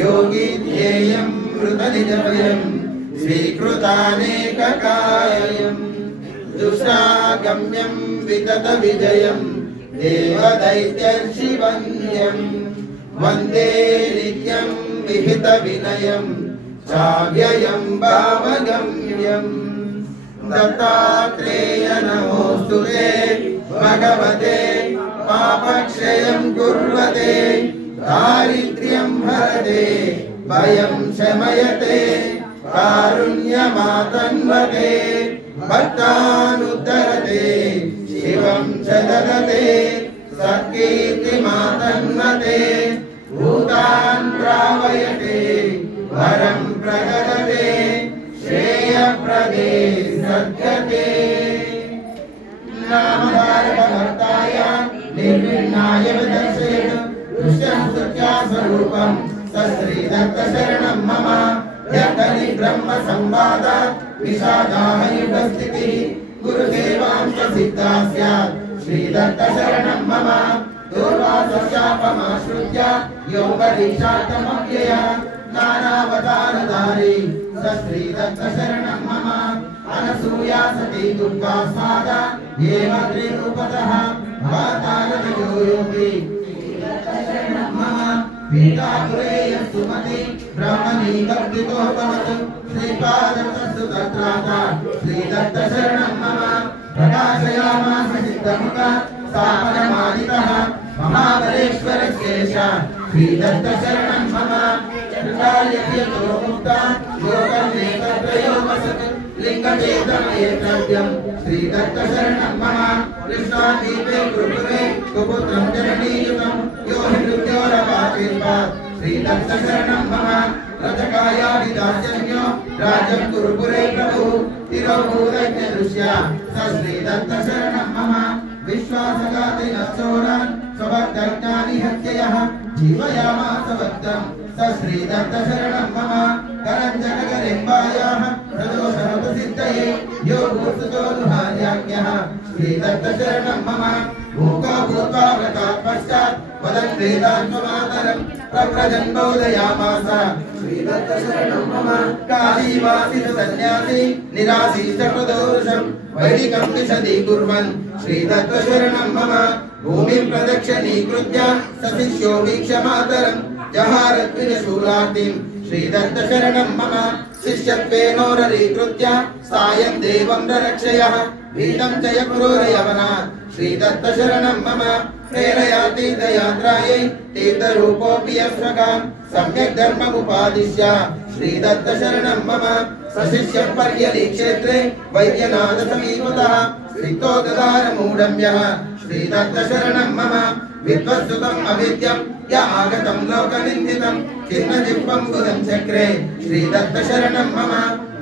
योगी ध्येयं मृतनिजभयं स्वीकृतानेककायं दुष्टागम्यं विततविजयं देवदैत्यर्षिवन्द्यं वन्दे नित्यं विहितविनयं चाव्ययं भावगम्यं दत्तात्रेय नमोऽस्तु ते भगवते पापक्षयं कुर्वते दारिद्र्यं हरते भयं शमयते कारुण्यमातन्वते भक्तानुद्धरते शिवं च ददते सत्कीर्तिमातन्वते भूतान् प्रावयते वरं प्रददते श्रेयप्रदे सद्गते नामधारकभक्ताय निर्विण्णाय विदर्शयतु दुष्टं सत्यास्वरूपं सश्रीदत्तशरणं मम यतनि ब्रह्म संवादात् विषादाहयुगस्थितिः गुरुदेवांश सिद्धा स्यात् श्रीदत्तशरणं मम दूर्वासशापमाश्रित्य योगदीक्षार्थमव्ययः नानावतारधारी सश्रीदत्तशरणं मम अनसूया सती दुर्गास्मादा एव त्रिरूपतः भवतारतयो योगी पीठापुरे सुमति ब्रह्मणी कल्पितोपमतु श्रीपादस्तु तत्राता श्रीदत्तशरणं मम प्रकाशयामास सिद्धमुखा स्थापनमादितः महाबलेश्वरस्येष श्रीदत्तशरणं मम चन्द्रायतो मुक्ता योगमेकत्रयोपसत् लिङ्गचेतमयेतव्यं श्रीदत्तशरणं मम कृष्णादीपे गुरुकुले कुपुत्रं जननीयुतं यो हि मृत्योरवाचेत्वात् श्रीदत्तशरणं मम रजकायादिदास्यन्यो राज्यं कुरुकुले प्रभुः तिरोभूतज्ञदृश्या स श्रीदत्तशरणं मम विश्वासघातिनश्चोरान् स्वभक्तज्ञानिहत्ययः जीवयामास भक्तं स श्रीदत्तशरणं मम करञ्जनगरेम्बायाः प्रदोषप्रसिद्धये यो भूतोऽनुहार्याज्ञः श्रीदत्तशरणं मम भूको भूत्वा व्रतात् पश्चात् वदन् वेदान्त्वमातरं प्रव्रजन् बोधयामास श्रीदत्तशरणं मम काशीवासी सन्न्यासी निराशीष्टप्रदोषं वैदिकं विशदीकुर्वन् श्रीदत्तशरणं मम भूमिं प्रदक्षिणीकृत्य सशिष्यो वीक्षमातरं जहारद्विजशूलार्तिं श्रीदत्तशरणं मम शिष्यत्वेनोररीकृत्य सायं देवं ररक्षयः भीतं च यक्रूरयवना श्रीदत्तशरणं मम प्रेरयातीर्थयात्रायै तीर्थरूपोऽपि यस्वकां सम्यक् धर्ममुपादिश्य श्रीदत्तशरणं मम सशिष्यं पर्यलीक्षेत्रे वैद्यनाथसमीपतः स्थितो ददारमूढम्यः श्रीदत्तशरणं मम विद्वत्सुतम् अविद्यं य आगतं लोकनिन्दितं चिन्नजिह्वं बुधं चक्रे श्रीदत्तशरणं मम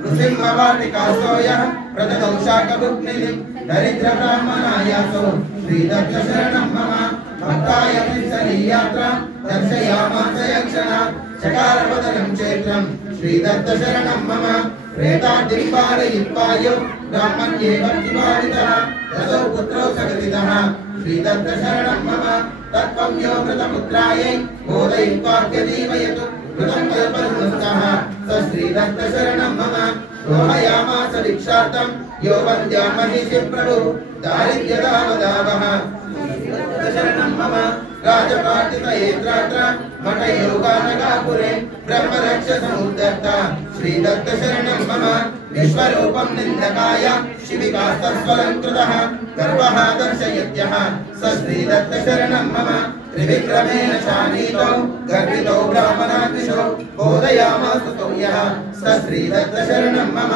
नृसिंहवाटिकासोऽयः प्रददौ शाकभुग्निधिं दरिद्रब्राह्मणायासो श्रीदत्तशरणं मम भक्ताय यात्रा दर्शयामास यक्षणा चकारवदनं क्षेत्रं श्रीदत्तशरणं मम प्रेताद्दिं पारयित्वायो ब्राह्मण्ये भक्तिभावितः दशौ पुत्रो सगतितः श्रीदत्तशरणं मम तत्त्वं यो मृतपुत्रायै बोधयित्वाभ्यजीवयतु कृतं कल्पनुस्तः स श्रीदत्तशरणं मम दोहयामास भिक्षार्थं यो वन्द्यामहिषि प्रभुः दारिद्र्यदावदावः श्रीदत्तशरणं मम राजपाटितयेत्रात्र मठयोगानगापुरे ब्रह्मरक्षसमुद्धर्ता श्रीदत्तशरणं मम विश्वरूपं निन्दकाय शिबिकास्तस्वलङ्कृतः गर्वः दर्शयत्यः स श्रीदत्तशरणं मम त्रिविक्रमेण शानीतो गर्वितो ब्राह्मणाद्विषो बोधयामासतो यः स श्रीदत्तशरणं मम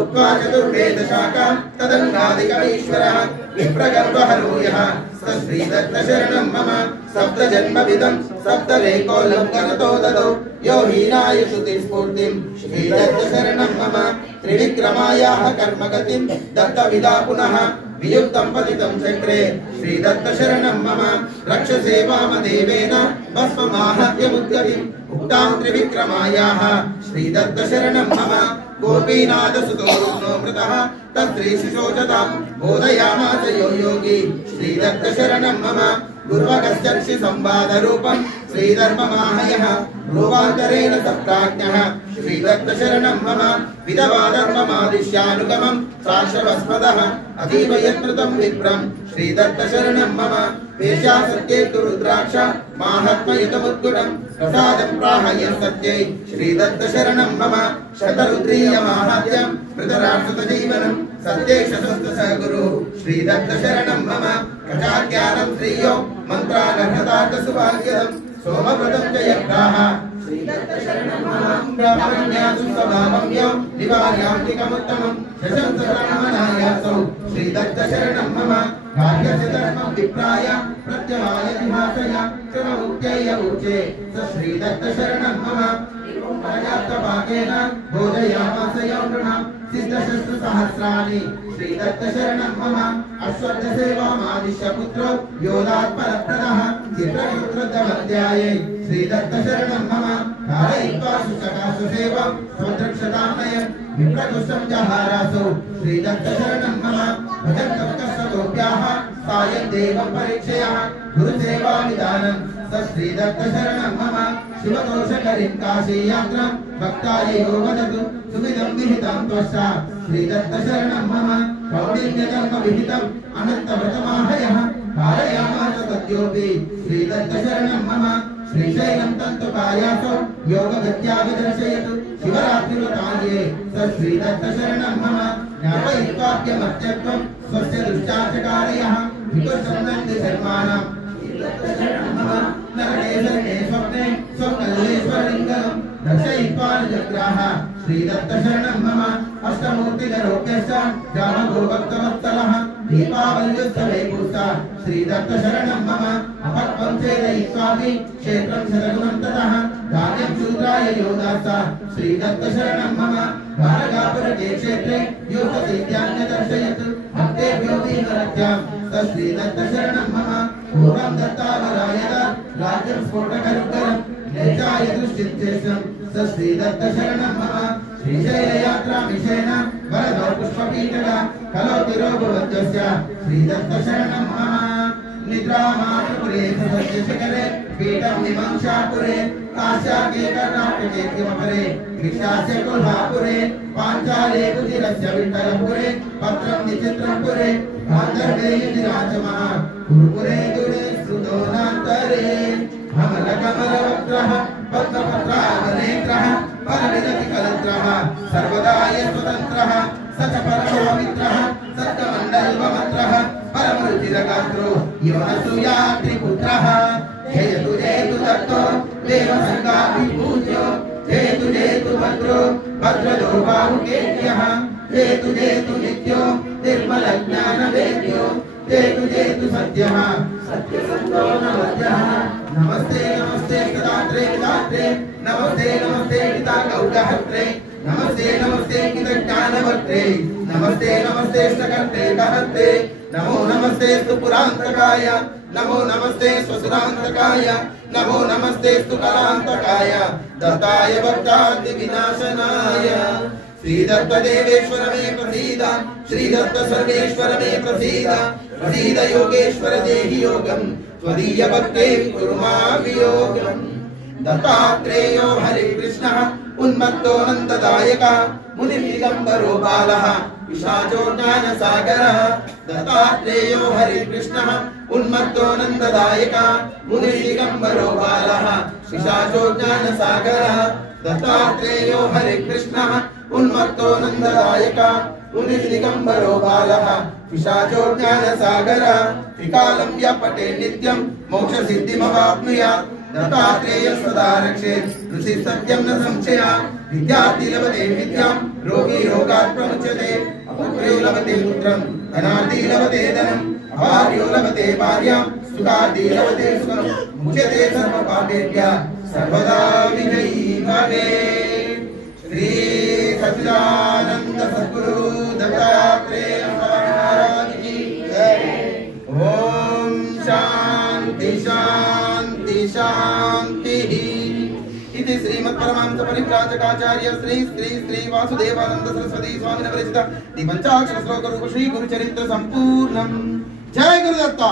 उक्त्वा चतुर्वेदशाखा तदङ्गादिकमीश्वरः विप्रगर्वहरो यः स श्रीदत्तशरणं मम सप्तजन्मविदं सप्तलेकोल्लङ्घनतो ददौ यो हीनाय श्रुतिस्फूर्तिं श्रीदत्तशरणं मम त्रिविक्रमायाः कर्मगतिं दत्तविदा पुनः वियुक्तं पतितं चक्रे श्रीदत्तशरणं मम रक्षसे वामदेवेन भस्ममाहत्यमुद्गतिम् उक्तां त्रिविक्रमायाः श्रीदत्तशरणं मम गोपीनाथसुतो रुग्णो मृतः तत्श्रीशिशोचतां बोधयामास यो योगी श्रीदत्तशरणं मम गुर्वकश्चर्षि संवादरूपं श्रीधर्ममाहयः रूपान्तरेण सप्राज्ञः श्रीदत्त शरणं मम विधवा धर्ममादिश्यानुगमं साक्षवस्पदः अतीव यत्नृतं विप्रं श्रीदत्त शरणं मम वेश्या सत्ये तु रुद्राक्ष माहात्म्ययुतमुद्गुणं प्रसादं प्राहय सत्यै श्रीदत्त शरणं मम शतरुद्रीय माहात्म्यं मृतराक्षसजीवनं सत्ये शतस्त्रसहगुरु श्रीदत्त शरणं मम कथाज्ञानं श्रीयो मन्त्रानर्हतार्थ सुभाग्यदं सोमव्रतं च यज्ञाः श्रीदत्त शरणं मम ब्रह्मण्यासु समामम्यो निवार्यान्तिकमुत्तमं शशंस ब्रह्मणायासौ श्रीदत्त शरणं मम कार्यस्य धर्मं विप्राय प्रत्यवाय विभाषय क्रममुक्त्यय उच्ये स श्रीदत्त शरणं मम पर्याप्तभागेन बोधयामास यौनृणां सिद्धशस्त्रसहस्राणि श्रीदत्त शरणं मम अश्वत्थसेवामादिश्य पुत्रो योधात्परप्रदः चित्रपुत्रदमध्याये श्रीदत्त शरणं मम कारयित्वा शुचकाशुसेवं स्वद्रक्षतां नयन् विप्रकुष्ठं जहारासौ श्रीदत्त शरणं मम भजन्तः कष्टतोभ्याः सायं देवं परीक्षया गुरुसेवाविधानं स श्रीदत्त शरणं मम शिवदोषकरीं काशीयात्रां भक्ताय यो वदतु सुविधं विहितं त्वष्टा श्रीदत्त शरणं मम कौण्डिन्यधर्मविहितम् अनन्तव्रतमाहयः कारयामास तद्योऽपि श्रीदत्त शरणं मम श्रीशैलं तन्तुकायासो योगगत्या विदर्शयतु शिवरात्रिव्रताये स श्रीदत्त शरणं मम ज्ञापयित्वाप्यमत्यत्वं स्वस्य दुश्चाचकारयः विकुर्सन्दन्ति शर्माणां नरके शरणे स्वप्ने स्वकल्लेश्वरलिङ्गं दर्शयित्वा निजग्राह श्रीदत्त शरणं मम अष्टमूर्तिधरोऽप्यश्च रामगोभक्तवत्सलः दीपावल्युत्सवे पुष्टा श्रीदत्त शरणं मम अपक्वं छेदयित्वापि क्षेत्रं शतगुणं ततः धान्यं शूद्राय योदास्ता श्रीदत्त शरणं मम भारगापुरके क्षेत्रे योगसिद्ध्यान्यदर्शयतु भक्तेभ्यो विहरत्यां स श्रीदत्त शरणं मम पूर्वं दत्तावरायदा राज्यं स्फोटकरुकरं नेचाय दृष्टिश्चेष्टं स श्रीदत्त शरणं मम श्रीशैलयात्रामिषेण वरदौ पुष्पपीठगा कलोति रोगवद्यस्य श्रीदत्त शरणं मम निद्रामातृपुरे सदस्यशिखरे पीठं निमंशापुरे काश्याके कर्णाटके किमपरे कृष्णास्य कोल्हापुरे पाञ्चाले कुजिरस्य विठ्ठलपुरे पत्रं निचित्रपुरे गान्धर्वे युधिराजमः कुरुपुरे दुरे श्रुतोनान्तरे अमलकमलवक्त्रः पद्मपत्रावनेत्रः परविदतिकलत्रः सर्वदा स्वतन्त्रः स च परमपवित्रः सत्यमण्डलमन्त्रः परमरुचिरगात्रो योनसूयात्रिपुत्रः जयतु जयतु दत्तो देवसङ्गाभिपूज्यो जयतु जयतु भद्रो भद्रदो बाहुकेत्यः जयतु जयतु नित्यो निर्मलज्ञानवेद्यो जयतु सत्यः सत्यसन्तो नमस्यः नमस्ते नमस्ते दात्रे दात्रे नमस्ते नमस्ते पिता गौरहत्रे नमस्ते नमस्ते कितज्ञानवत्रे नमस्ते नमस्ते सकर्ते कहत्रे नमो नमस्ते पुरान्तकाय नमो नमस्ते स्वसुरान्तकाय नमो नमस्ते करान्तकाय दत्ताय भक्ताद्रि विनाशनाय श्रीदत्त देवेश्वर मे प्रसीद श्रीदत्त सर्वेश्वर मे प्रसीद प्रसीद योगेश्वर देहि योगं त्वदीय भक्ते कुरु मां दत्तात्रेयो हरिकृष्णः उन्मत्तो नन्ददायकः मुनिर्दिगम्बरो बालः विशाचो ज्ञानसागरः दत्तात्रेयो हरिकृष्णः उन्मत्तो नन्ददायकः मुनिर्दिगम्बरो बालः विशाचो ज्ञानसागरः दत्तात्रेयो हरिकृष्णः उन्मत्तो नन्ददायकः मुनिर्दिगम्बरो बालः पिशाचो ज्ञानसागरः त्रिकालं व्यापटे नित्यं मोक्षसिद्धिमवाप्नुयात् दत्तात्रेयः सदा रक्षेत् ऋषिः सत्यं न संशयः विद्यार्थी लभते विद्यां रोगी रोगात् प्रमुच्यते अपुत्रो लभते पुत्रं धनार्थी लभते धनम् अभार्यो लभते भार्यां सुखार्थी लभते सुखं मुच्यते सर्वपापेभ्यः सर्वदा विजयी भवेत्। श्री सच्चिदानंद सद्गुरु दत्तात्रेय महाराज की जय। ओम शांति शांति शांति। इति श्रीमद् परमहंस परिव्राजकाचार्य श्री श्री श्री वासुदेवानंद सरस्वती स्वामिनः विरचित पंचाक्षर श्लोक रूप श्री गुरु चरित्र संपूर्णम्। जय गुरुदत्ता।